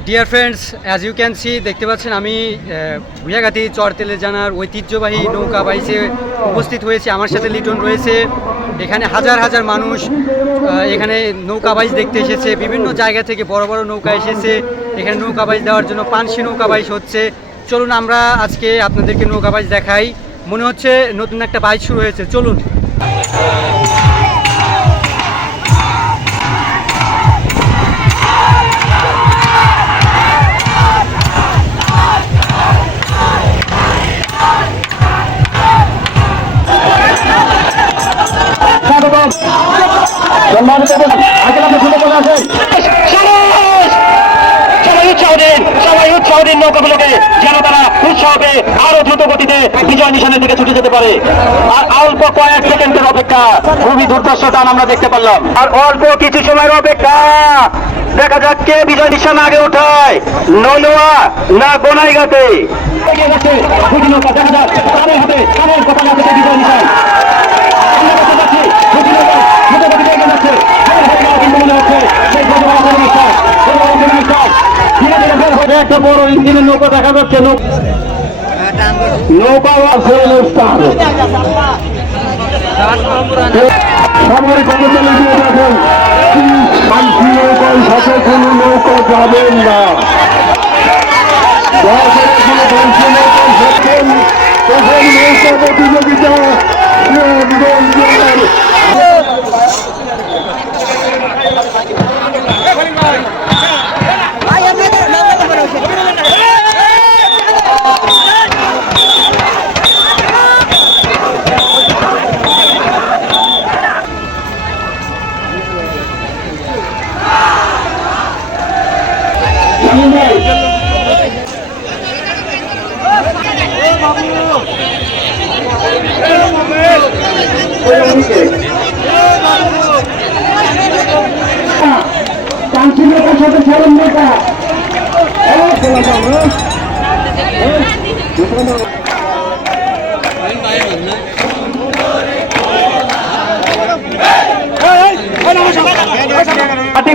Deer friends, as you can see, দেখতে পাচ্ছেন আমি ভুয়াগাতি চরতেলে জানার ঐতিহ্যবাহী নৌকা বাইচে উপস্থিত হয়েছি। আমার সাথে লিটন রয়েছে। এখানে হাজার হাজার মানুষ এখানে নৌকা বাইচ দেখতে এসেছে। বিভিন্ন জায়গা থেকে বড় বড় নৌকা এসেছে এখানে নৌকা বাইচ দেওয়ার জন্য। পানসি নৌকা বাইচ হচ্ছে। চলুন আমরা আজকে আপনাদেরকে নৌকা বাইচ দেখাই। মনে হচ্ছে নতুন একটা বাইচ শুরু হয়েছে, চলুন। সবাই উৎসাহ দিন নৌকাগুলোকে, যেন তারা উৎসাহে আরো দ্রুত গতিতে বিজয় নিশানের দিকে ছুটে যেতে পারে। আর অল্প কয়েক সেকেন্ডের অপেক্ষা, খুবই দুর্ধর্ষ টান আমরা দেখতে পারলাম। আর অল্প কিছু সময়ের অপেক্ষা, দেখা যাক কে বিজয় নিশান আগে উঠায়, নলুয়া না গোনাইগাতে। দেখা যাক কাদের হাতে, কাদের কপালে আছে বিজয় নিশান। একটা বড় ইঞ্জিনের নৌকা দেখা যাচ্ছে। নৌকা সাথে কোনো নৌকা যাবেন না। নৌকা প্রতিযোগিতা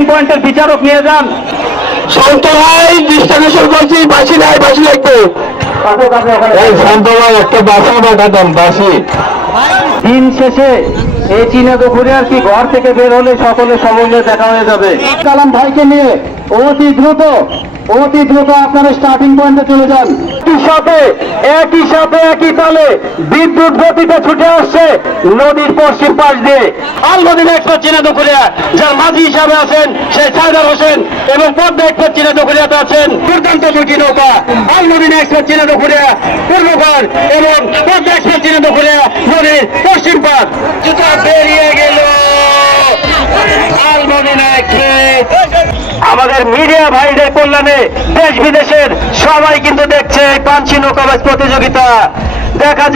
পয়েন্টের বিচারক নিয়ে যান। শান্ত ভাই, ডিস্ট্রিবিউশন করছি, বাসি নাই, বাসি লাগবে। শান্ত ভাই একটা বাসা পাঠাতাম, বাসি। দিন শেষে এই চীনা দুপুরে আর কি ঘর থেকে বের হলে সকলে সমন্বয় দেখা হয়ে যাবে। কালাম ভাইকে নিয়ে অতি দ্রুত আপনারা স্টার্টিং পয়েন্টে চলে যান। একই সাথে একই তালে বিদ্যুৎ গতিতে ছুটে আসছে নদীর পশ্চিম পাশ দিয়ে আলমদিনা এক্সপ্রেস চীনা দুপুরিয়া, যার মাঝি হিসাবে আছেন সেই সাইদার হোসেন, এবং পদ্মা এক্সপ্রেস চীনা দুপুরিয়াতে আছেন দুর্দান্ত দুটি নৌকা আলমদিনা এক্সপ্রেস চীনা দুপুরিয়া পূর্ব পার এবং পদ্মা এক্সপ্রেস চীনা দুপুরিয়া নদীর পশ্চিম পার। জুতা বেরিয়ে গেল আলমদিনা এক্সপ্রেস। আমাদের মিডিয়া ভাইদের কল্যাণে দেশ বিদেশের সবাই কিন্তু দেখছে এই পানসি নৌকাবাজ প্রতিযোগিতা। দেখা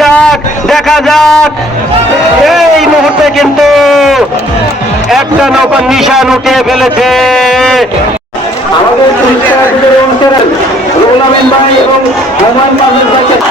যাক এই মুহূর্তে কিন্তু একটা নৌকার নিশান উঠিয়ে ফেলেছে আমাদের রুহুল আমিন ভাই এবং হুমায়ুন ভাই।